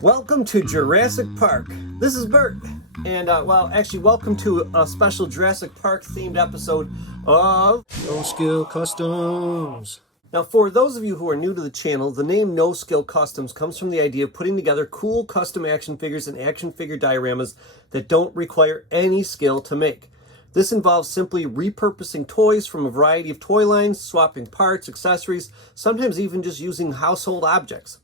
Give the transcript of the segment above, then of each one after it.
Welcome to Jurassic Park. This is Bert. And, welcome to a special Jurassic Park themed episode of No Skill Customs. Now, for those of you who are new to the channel, the name No Skill Customs comes from the idea of putting together cool custom action figures and action figure dioramas that don't require any skill to make. This involves simply repurposing toys from a variety of toy lines, swapping parts, accessories, sometimes even just using household objects.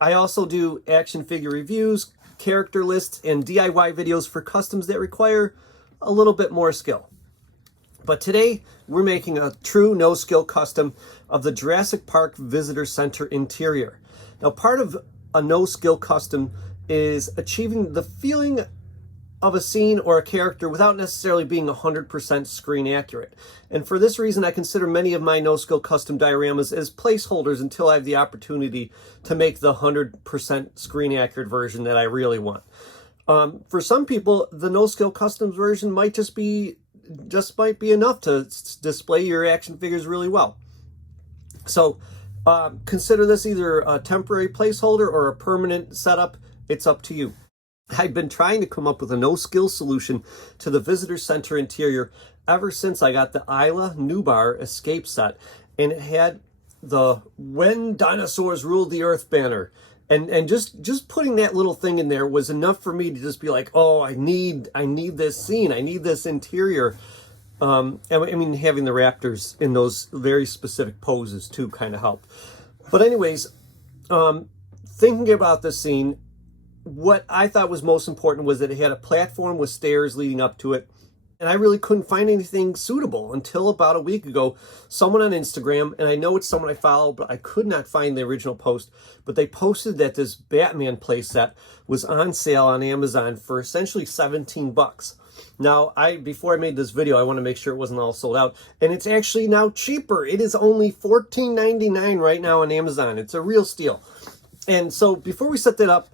I also do action figure reviews, character lists, and DIY videos for customs that require a little bit more skill. But today, we're making a true no-skill custom of the Jurassic Park Visitor Center interior. Now, part of a no-skill custom is achieving the feeling of a scene or a character without necessarily being 100% screen accurate. And for this reason, I consider many of my no-skill custom dioramas as placeholders until I have the opportunity to make the 100% screen accurate version that I really want. For some people, the no-skill customs version might might be enough to display your action figures really well. So consider this either a temporary placeholder or a permanent setup. It's up to you. I've been trying to come up with a no-skill solution to the Visitor Center interior ever since I got the Isla Nublar escape set, and it had the "When Dinosaurs Ruled the Earth" banner. And just putting that little thing in there was enough for me to just be like, oh, I need this scene, I need this interior. I mean, having the raptors in those very specific poses too kind of helped. But anyways, thinking about this scene, what I thought was most important was that it had a platform with stairs leading up to it. And I really couldn't find anything suitable until about a week ago. Someone on Instagram, and I know it's someone I follow, but I could not find the original post, but they posted that this Batman playset was on sale on Amazon for essentially $17. Now, before I made this video, I want to make sure it wasn't all sold out, and it's actually now cheaper. It is only $14.99 right now on Amazon. It's a real steal. And so before we set that up,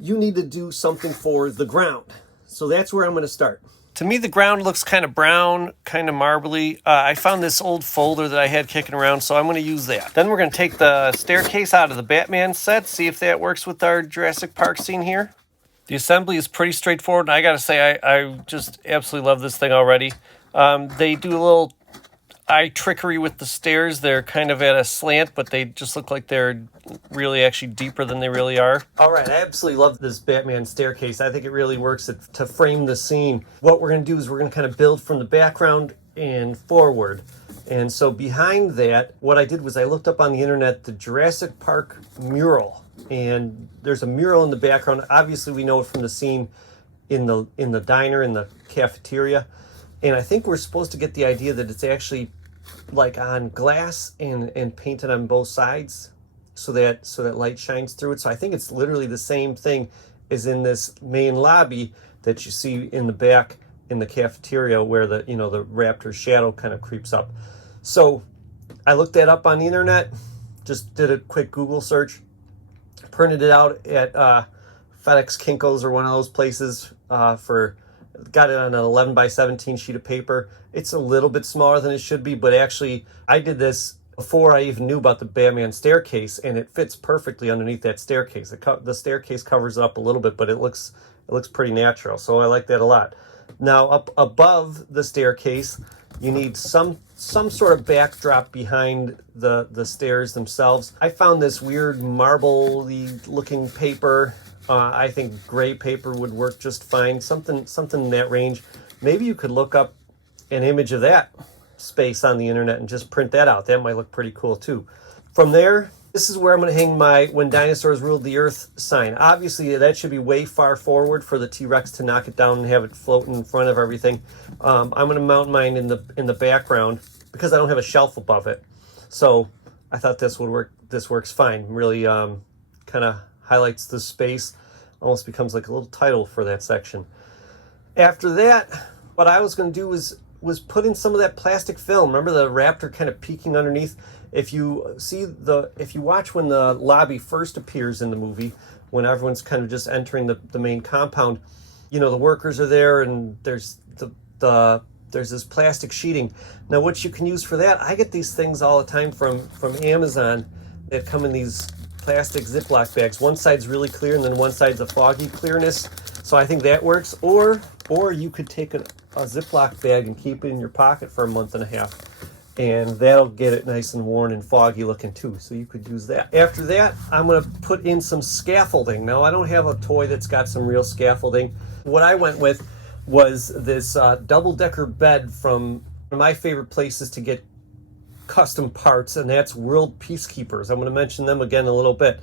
you need to do something for the ground. So that's where I'm going to start. To me, the ground looks kind of brown, kind of marbly. I found this old folder that I had kicking around, so I'm going to use that. Then we're going to take the staircase out of the Batman set, see if that works with our Jurassic Park scene here. The assembly is pretty straightforward, and I got to say, I just absolutely love this thing already. They do a little eye trickery with the stairs. They're kind of at a slant, but they just look like they're really actually deeper than they really are. All right, I absolutely love this Batman staircase. I think it really works to frame the scene. What we're going to do is we're going to kind of build from the background and forward. And so behind that, what I did was I looked up on the internet the Jurassic Park mural. And there's a mural in the background. Obviously, we know it from the scene in the diner, in the cafeteria. And I think we're supposed to get the idea that it's actually like on glass and painted on both sides so that light shines through it. So I think it's literally the same thing as in this main lobby that you see in the back in the cafeteria where the raptor's shadow kind of creeps up. So I looked that up on the internet, just did a quick Google search, printed it out at FedEx Kinko's or one of those places got it on an 11 by 17 sheet of paper. It's a little bit smaller than it should be, but actually I did this before I even knew about the Batman staircase, and it fits perfectly underneath that staircase. The staircase covers it up a little bit, but it looks pretty natural, so I like that a lot. Now, up above the staircase, you need some sort of backdrop behind the stairs themselves. I found this weird marble-y looking paper. I think gray paper would work just fine, something in that range. Maybe you could look up an image of that space on the internet and just print that out. That might look pretty cool too. From there, this is where I'm going to hang my "When Dinosaurs Ruled the Earth" sign. Obviously, that should be way far forward for the T-Rex to knock it down and have it floating in front of everything. I'm going to mount mine in the background because I don't have a shelf above it. So I thought this would work. This works fine. Really kind of highlights the space. Almost becomes like a little title for that section. After that, what I was going to do was put in some of that plastic film. Remember the raptor kind of peeking underneath? If you watch when the lobby first appears in the movie, when everyone's kind of just entering the main compound, the workers are there and there's the there's this plastic sheeting. Now what you can use for that, I get these things all the time from Amazon that come in these plastic Ziploc bags. One side's really clear and then one side's a foggy clearness. So I think that works. Or you could take a Ziploc bag and keep it in your pocket for a month and a half. And that'll get it nice and worn and foggy looking too. So you could use that. After that, I'm gonna put in some scaffolding. Now I don't have a toy that's got some real scaffolding. What I went with was this double-decker bed from one of my favorite places to get custom parts, and that's World Peacekeepers. I'm going to mention them again in a little bit.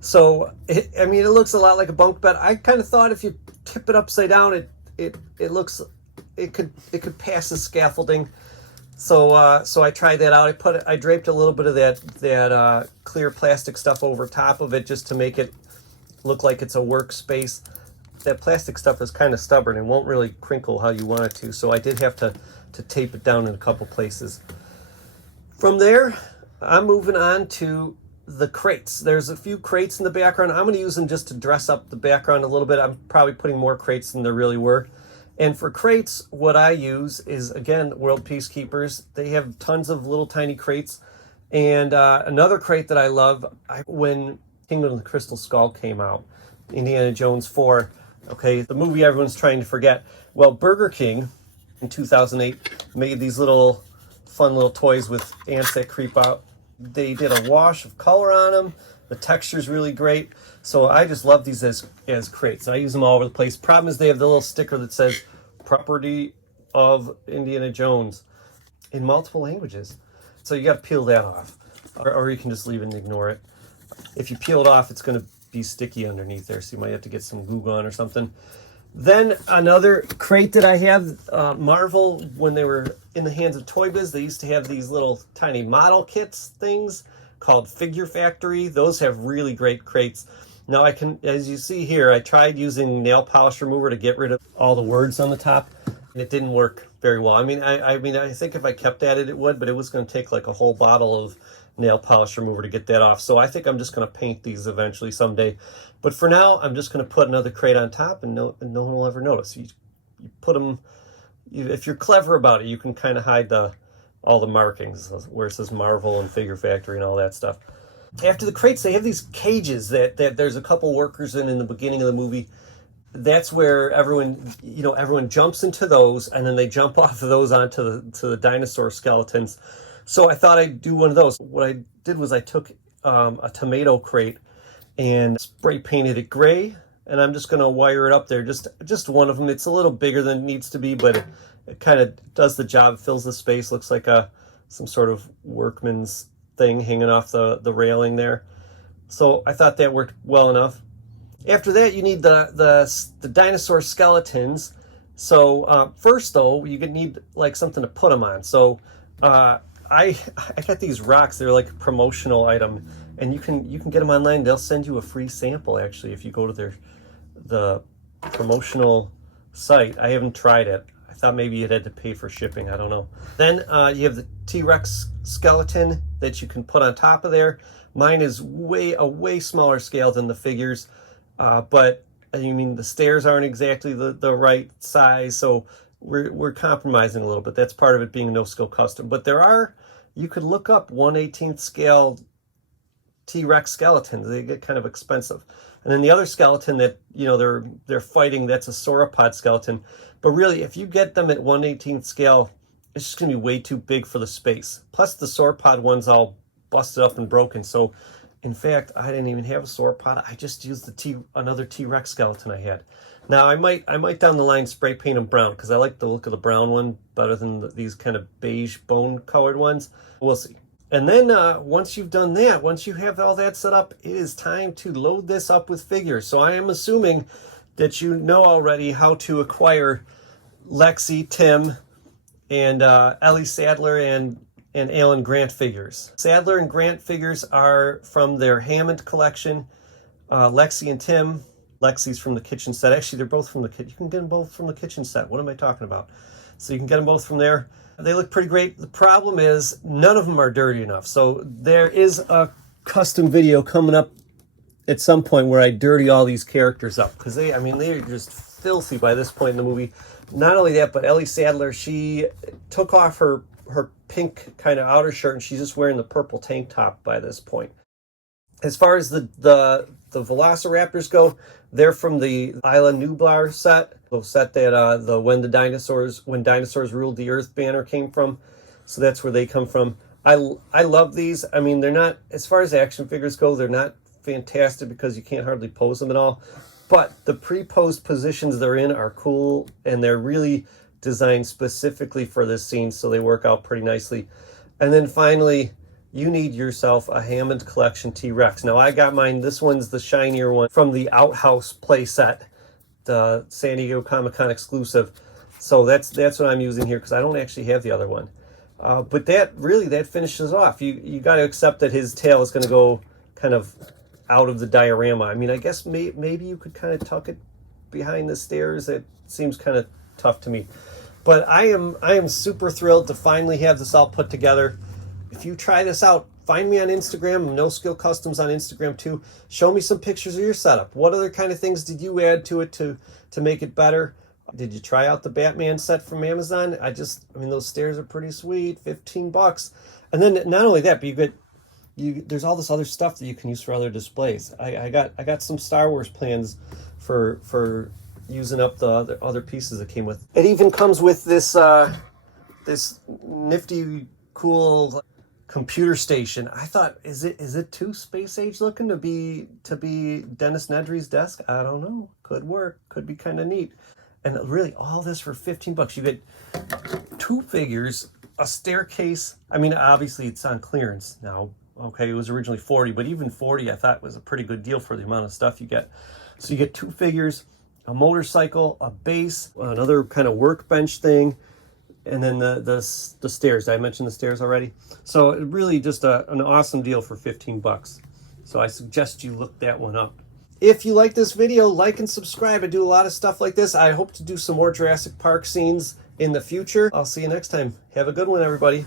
So, I mean, it looks a lot like a bunk bed. I kind of thought if you tip it upside down, it could pass as scaffolding. So I tried that out. I draped a little bit of that clear plastic stuff over top of it just to make it look like it's a workspace. That plastic stuff is kind of stubborn and won't really crinkle how you want it to. So I did have to tape it down in a couple places. From there, I'm moving on to the crates. There's a few crates in the background. I'm going to use them just to dress up the background a little bit. I'm probably putting more crates than there really were. And for crates, what I use is, again, World Peacekeepers. They have tons of little tiny crates. And another crate that I love, when Kingdom of the Crystal Skull came out, Indiana Jones 4, okay, the movie everyone's trying to forget. Well, Burger King in 2008 made these little fun little toys with ants that creep out. They did a wash of color on them. The texture's really great. So I just love these as crates. I use them all over the place. Problem is they have the little sticker that says property of Indiana Jones in multiple languages. So you got to peel that off, or you can just leave it and ignore it. If you peel it off, it's going to be sticky underneath there, so you might have to get some glue gun or something. Then another crate that I have, Marvel, when they were in the hands of Toy Biz, they used to have these little tiny model kits things called Figure Factory. Those have really great crates. Now I can, as you see here, I tried using nail polish remover to get rid of all the words on the top, and it didn't work very well. I mean, I think if I kept at it, it would, but it was going to take like a whole bottle of nail polish remover to get that off. So I think I'm just going to paint these eventually someday. But for now, I'm just going to put another crate on top, and no one will ever notice. You put them, if you're clever about it, you can kind of hide all the markings where it says Marvel and Figure Factory and all that stuff. After the crates, they have these cages that there's a couple workers in the beginning of the movie. That's where everyone jumps into those, and then they jump off of those onto the dinosaur skeletons. So I thought I'd do one of those. What I did was I took a tomato crate and spray painted it gray, and I'm just going to wire it up there. Just one of them. It's a little bigger than it needs to be, but it kind of does the job, fills the space, looks like some sort of workman's thing hanging off the railing there. So I thought that worked well enough. After that, you need the dinosaur skeletons. So first, though, you could need like something to put them on. So I got these rocks. They're like a promotional item, and you can get them online. They'll send you a free sample actually if you go to the promotional site. I haven't tried it. I thought maybe you'd had to pay for shipping. I don't know. Then you have the T-Rex skeleton that you can put on top of there. Mine is a way smaller scale than the figures, but I mean the stairs aren't exactly the right size, so we're compromising a little bit. That's part of it being no skill custom. But you could look up 1/18 scale T-Rex skeletons. They get kind of expensive. And then the other skeleton that they're fighting, that's a sauropod skeleton. But really, if you get them at 1/18 scale, it's just gonna be way too big for the space. Plus the sauropod one's all busted up and broken. So in fact, I didn't even have a sauropod. I just used another T-Rex skeleton I had. Now I might down the line spray paint them brown because I like the look of the brown one better than these kind of beige bone colored ones. We'll see. And then once you've done that, once you have all that set up, it is time to load this up with figures. So I am assuming that you know already how to acquire Lexi, Tim, and Ellie Sadler and Alan Grant figures. Sadler and Grant figures are from their Hammond collection. Lexi and Tim, Lexi's from the kitchen set. Actually, they're both from the kitchen. You can get them both from the kitchen set. What am I talking about? So you can get them both from there. They look pretty great. The problem is none of them are dirty enough. So there is a custom video coming up at some point where I dirty all these characters up because they're just filthy by this point in the movie. not only that, but Ellie Sadler, she took off her pink kind of outer shirt and she's just wearing the purple tank top by this point. As far as the Velociraptors go, they're from the Isla Nublar set, the set that the when dinosaurs ruled the earth banner came from. So that's where they come from. I love these. I mean, they're not, as far as action figures go, they're not fantastic because you can't hardly pose them at all. But the pre-posed positions they're in are cool, and they're really designed specifically for this scene, so they work out pretty nicely. And then finally, you need yourself a Hammond Collection T-Rex. Now, I got mine. This one's the shinier one from the Outhouse play set, the San Diego Comic-Con exclusive. So that's what I'm using here because I don't actually have the other one. But that finishes off. You got to accept that his tail is going to go kind of out of the diorama. I mean, I guess maybe you could kind of tuck it behind the stairs. It seems kind of tough to me. But I am super thrilled to finally have this all put together. If you try this out, find me on Instagram, No Skill Customs on Instagram too. Show me some pictures of your setup. What other kind of things did you add to it to make it better? Did you try out the Batman set from Amazon? I mean, those stairs are pretty sweet, $15. And then not only that, but there's all this other stuff that you can use for other displays. I got some Star Wars plans for using up the other pieces that came with. It even comes with this this nifty, cool computer station. I thought, is it too space age looking to be Dennis Nedry's desk? I don't know. Could work. Could be kind of neat. And really, all this for $15. You get 2 figures, a staircase. I mean, obviously it's on clearance now. Okay, it was originally $40, but even $40 I thought was a pretty good deal for the amount of stuff you get. So you get 2 figures, a motorcycle, a base, another kind of workbench thing, and then the stairs. Did I mention the stairs already? So it really just an awesome deal for $15. So I suggest you look that one up. If you like this video, like and subscribe. I do a lot of stuff like this. I hope to do some more Jurassic Park scenes in the future. I'll see you next time. Have a good one, everybody.